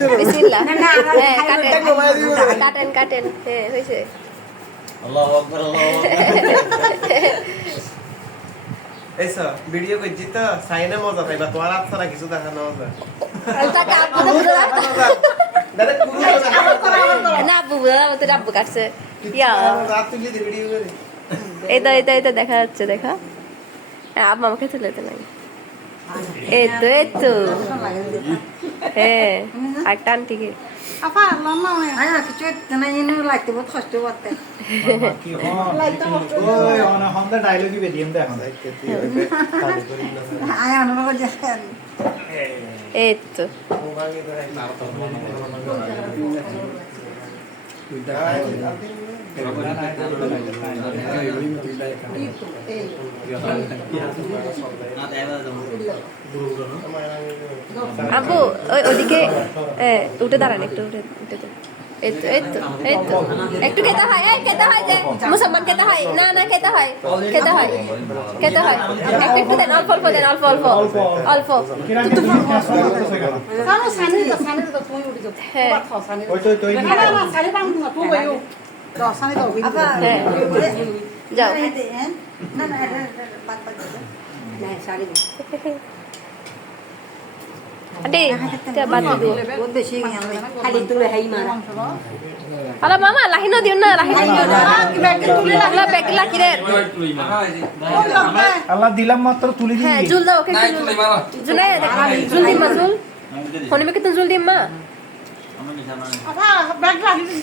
বিসমিল্লাহ হ্যাঁ কাটেন কাটেন হ্যাঁ হয়েছে আল্লাহু আকবার আল্লাহু আকবার এইসা ভিডিও করছি তো সাইনে মজা পাইবা তোমার হাত ছাড়া কিছু দেখানো যায় তাকে আপু তো বুঝা ডাইরেক্ট পুরো না আপু বুঝা তো আপু কাটছে ইয়া রাত তুলি দি ভিডিও করে এই তো দেখা যাচ্ছে দেখা আপ আমাকে তুলে তো নাই এই তো হ্যাঁ আর টান টিকে আপা মামা আয়া কিছু না ইনু লাগতে বহুত কষ্ট করতে কি ওই অন হন্ডা ডায়লগই বেদিম দে এখন আয়া অনুভব করছেন এই তো আবু ওইদিকে উঠে দাঁড়ান একটু উঠে এই তো একটু খেতে হয় যে মুসলমান খেতে হয় না খেতে হয় একটু দেন অল্প অল্প সানি তো তুমি উঠে যাও হ্যাঁ ওই তো না সানি পাম না তুই গয়ো সানি দাও আপা হ্যাঁ যাও না বাদ না সারি আরে বাদ দিও বহুত বেশি খালি তুলে হাই মারা আলা মামা লাহিনো দিও না আল্লাহ বেকলা কিরে আল্লাহ দিলাম মাত্র তুলি দিই হ্যাঁ জুল দাও ওকে জুলাই জুল দিম মা জুল ফোনে মে কিতন জুল দিম মা আপা ব্যাগ রাখি দিন